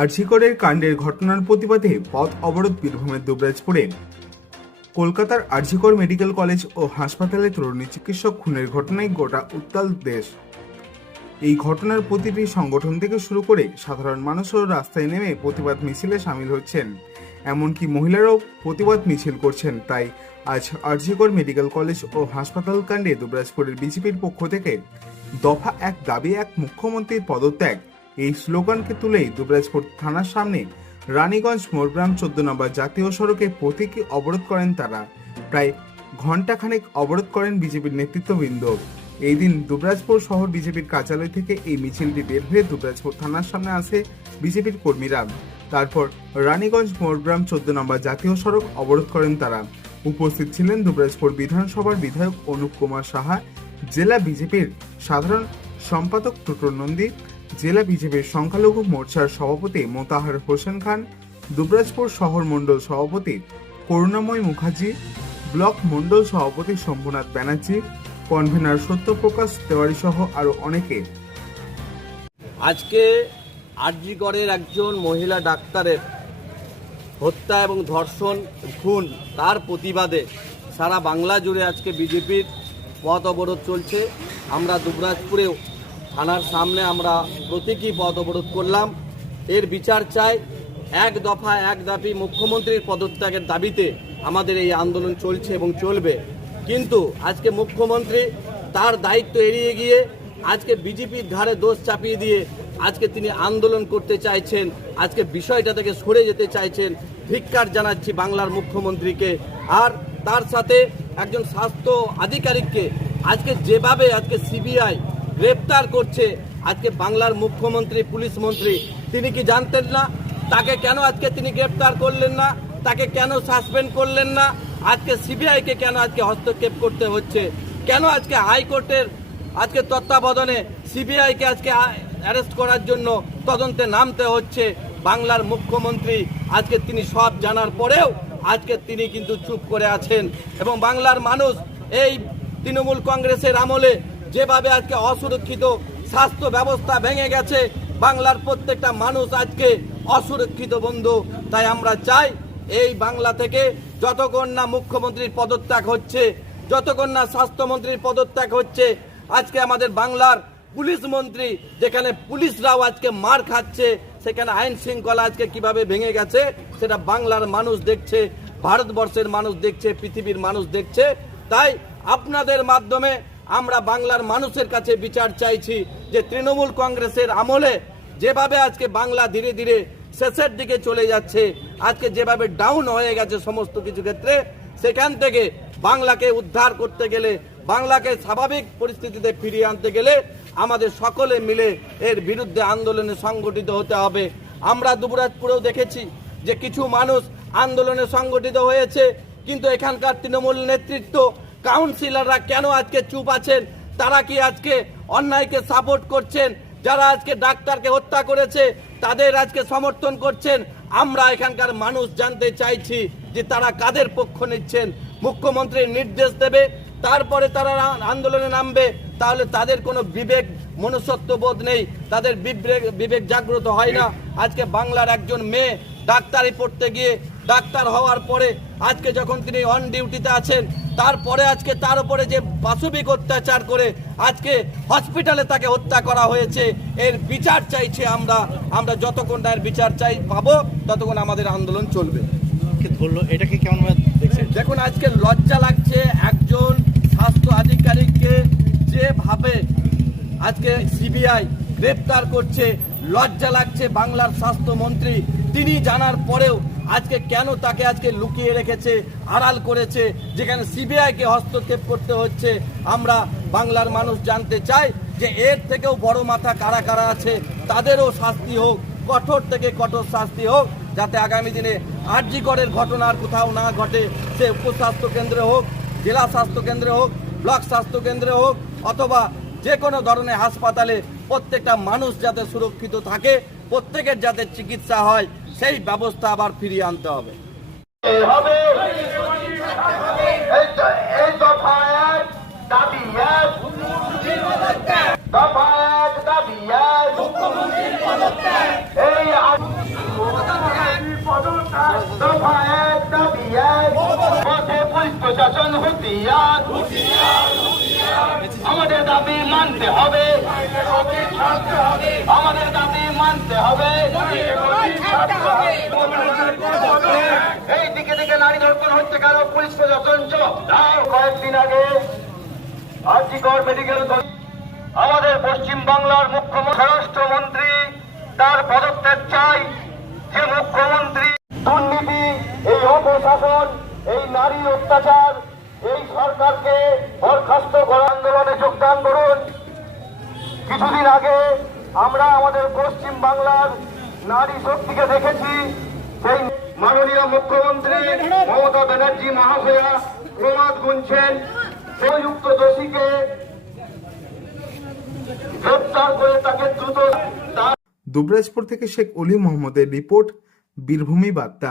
আরজিকরের কাণ্ডের ঘটনার প্রতিবাদে পথ অবরোধ বীরভূমের দুবরাজপুরে। কলকাতার আরজিকর মেডিকেল কলেজ ও হাসপাতালে তরুণী চিকিৎসক খুনের ঘটনায় গোটা উত্তাল দেশ। এই ঘটনার প্রতিটি সংগঠন থেকে শুরু করে সাধারণ মানুষও রাস্তায় নেমে প্রতিবাদ মিছিলে সামিল হচ্ছেন, এমনকি মহিলারাও প্রতিবাদ মিছিল করছেন। তাই আজ আরজিকর মেডিকেল কলেজ ও হাসপাতাল কাণ্ডে দুবরাজপুরের বিজেপির পক্ষ থেকে দফা এক দাবি এক মুখ্যমন্ত্রীর পদত্যাগ এই স্লোগানকে তুলেই দুবরাজপুর থানার সামনে রানীগঞ্জ মোরগ্রাম 14 নম্বর জাতীয় সড়কে প্রতীকী অবরোধ করেন তারা। প্রায় ঘণ্টাখানেক অবরোধ করেন বিজেপির নেতৃত্ববৃন্দ। এই দিন দুবরাজপুর শহর বিজেপির কার্যালয় থেকে এই মিছিলটি বের হয়ে দুবরাজপুর থানার সামনে আসে বিজেপির কর্মীরা। তারপর রানীগঞ্জ মোরগ্রাম 14 নম্বর জাতীয় সড়ক অবরোধ করেন তারা। উপস্থিত ছিলেন দুবরাজপুর বিধানসভার বিধায়ক অনুপ কুমার সাহা, জেলা বিজেপির সাধারণ সম্পাদক টুটুল নন্দী, জেলা বিজেপির সংখ্যালঘু মোর্চার সভাপতি মোতাহার হোসেন খান, দুবরাজপুর শহর মণ্ডল সভাপতি করুণাময় মুখার্জি, ব্লক মণ্ডল সভাপতি শম্ভুনাথ ব্যানার্জি, কনভেনার সত্যপ্রকাশ তেওয়ারি সহ আরো অনেকে। আজকে আরজিকরের একজন মহিলা ডাক্তারের হত্যা এবং ধর্ষণ খুন তার প্রতিবাদে সারা বাংলা জুড়ে আজকে বিজেপির পথ অবরোধ চলছে। আমরা দুবরাজপুরেও থানার সামনে আমরা প্রতীকী পথ অবরোধ করলাম। এর বিচার চাই, এক দফা এক দাবি মুখ্যমন্ত্রীর পদত্যাগের দাবিতে আমাদের এই আন্দোলন চলছে এবং চলবে। কিন্তু আজকে মুখ্যমন্ত্রী তার দায়িত্ব এড়িয়ে গিয়ে আজকে বিজেপির ঘাড়ে দোষ চাপিয়ে দিয়ে আজকে তিনি আন্দোলন করতে চাইছেন, আজকে বিষয়টা থেকে সরে যেতে চাইছেন। ধিক্কার জানাচ্ছি বাংলার মুখ্যমন্ত্রীকে। আর তার সাথে একজন স্বাস্থ্য আধিকারিককে আজকে যেভাবে আজকে সিবিআই গ্রেপ্তার করছে, আজকে বাংলার মুখ্যমন্ত্রী পুলিশ মন্ত্রী তিনি কি জানতেন না? তাকে কেন আজকে তিনি গ্রেপ্তার করলেন না? তাকে কেন সাসপেন্ড করলেন না? আজকে সিবিআইকে কেন আজকে হস্তক্ষেপ করতে হচ্ছে? কেন আজকে হাইকোর্টের আজকে তত্ত্বাবধানে সিবিআইকে আজকে অ্যারেস্ট করার জন্য তদন্তে নামতে হচ্ছে? বাংলার মুখ্যমন্ত্রী আজকে তিনি সব জানার পরেও আজকে তিনি কিন্তু চুপ করে আছেন। এবং বাংলার মানুষ এই তৃণমূল কংগ্রেসের আমলে যেভাবে আজকে অসুরক্ষিত স্বাস্থ্য ব্যবস্থা ভেঙে গেছে, বাংলার প্রত্যেকটা মানুষ আজকে অসুরক্ষিত বন্ধু। তাই আমরা চাই এই বাংলা থেকে যতক্ষণ না মুখ্যমন্ত্রীর পদত্যাগ হচ্ছে, যতক্ষণ না স্বাস্থ্যমন্ত্রীর পদত্যাগ হচ্ছে, আজকে আমাদের বাংলার পুলিশ মন্ত্রী যেখানে পুলিশরাও আজকে মার খাচ্ছে, সেখানে আইন শৃঙ্খলা আজকে কিভাবে ভেঙে গেছে সেটা বাংলার মানুষ দেখছে, ভারতবর্ষের মানুষ দেখছে, পৃথিবীর মানুষ দেখছে। তাই আপনাদের মাধ্যমে আমরা বাংলার মানুষের কাছে বিচার চাইছি যে তৃণমূল কংগ্রেসের আমলে যেভাবে আজকে বাংলা ধীরে ধীরে শেষের দিকে চলে যাচ্ছে, আজকে যেভাবে ডাউন হয়ে গেছে সমস্ত কিছু ক্ষেত্রে, সেখান থেকে বাংলাকে উদ্ধার করতে গেলে, বাংলাকে স্বাভাবিক পরিস্থিতিতে ফিরিয়ে আনতে গেলে আমাদের সকলে মিলে এর বিরুদ্ধে আন্দোলনে সংগঠিত হতে হবে। আমরা দুবরাজপুরেও দেখেছি যে কিছু মানুষ আন্দোলনে সংগঠিত হয়েছে, কিন্তু এখানকার তৃণমূল নেতৃত্ব কাউন্সিলররা কেন আজকে চুপ আছেন? তারা কি আজকে অন্যায়কে সাপোর্ট করছেন? যারা আজকে ডাক্তারকে হত্যা করেছে তাদের আজকে সমর্থন করছেন। আমরা এখানকার মানুষ জানতে চাইছি যে তারা কাদের পক্ষ নিচ্ছেন। মুখ্যমন্ত্রীর নির্দেশ দেবে, তারপরে তারা আন্দোলনে নামবে, তাহলে তাদের কোনো বিবেক মনুষ্যত্ব বোধ নেই, তাদের বিবেক জাগ্রত হয় না। আজকে বাংলার একজন মেয়ে ডাক্তারি পড়তে গিয়ে ডাক্তার হওয়ার পরে আজকে যখন তিনি অন ডিউটিতে আছেন, তারপরে আজকে তার উপরে যে পাশবিক অত্যাচার করে আজকে হসপিটালে তাকে হত্যা করা হয়েছে, এর বিচার চাইছি আমরা যতক্ষণ এর বিচার পাবো ততক্ষণ আমাদের আন্দোলন চলবে। এটাকে কেমন দেখছেন? দেখুন, আজকে লজ্জা লাগছে একজন স্বাস্থ্য আধিকারিককে যেভাবে আজকে সিবিআই গ্রেপ্তার করছে। লজ্জা লাগছে বাংলার স্বাস্থ্যমন্ত্রী তিনি জানার পরেও আজকে কেন তাকে আজকে লুকিয়ে রেখেছে, আড়াল করেছে, যেখানে সিবিআইকে হস্তক্ষেপ করতে হচ্ছে। আমরা বাংলার মানুষ জানতে চাই যে এর থেকেও বড় মাথা কারা কারা আছে, তাদেরও শাস্তি হোক, কঠোর থেকে কঠোর শাস্তি হোক, যাতে আগামী দিনে আরজিকরের ঘটনার কোথাও না ঘটে। সে উপস্বাস্থ্য কেন্দ্রে হোক, জেলা স্বাস্থ্য কেন্দ্রে হোক, ব্লক স্বাস্থ্য কেন্দ্রে হোক, অথবা যে কোনো ধরনের হাসপাতালে প্রত্যেকটা মানুষ যাতে সুরক্ষিত থাকে, প্রত্যেকের যাতে চিকিৎসা হয়, সেই ব্যবস্থা আবার ফিরিয়ে আনতে হবে। দফা এক দাবি এক দফা এক দাবি এক পথে পুলিশ প্রশাসন হুঁশিয়ার আমাদের দাবি মানতে হবে আমাদের দাবি মানতে হবে এই দিকে দিকে নারী ধর্ষণ হচ্ছে কেন পুলিশ প্রশাসন কয়েকদিন আগে আরজিকর মেডিকেল কলেজ আমাদের পশ্চিম বাংলার মুখ্যমন্ত্রী স্বরাষ্ট্রমন্ত্রী তার পদত্যাগ চাই যে মুখ্যমন্ত্রী দুর্নীতি এই অপশাসন এই নারী অত্যাচার এই সরকারকে বরখাস্ত করার আন্দোলনে যোগদান করুন। কিছুদিন আগে আমরা আমাদের পশ্চিম বাংলার নারী শক্তিকে দেখেছি সেই মাননীয় মুখ্যমন্ত্রী মমতা ব্যানার্জি মহাশয়া প্রমাদ গুনছেন সংযুক্ত দোষীকে গ্রেপ্তার করে তাকে দ্রুত দুবরাজপুর থেকে শেখ অলি মোহাম্মদের রিপোর্ট, বীরভূমি বার্তা।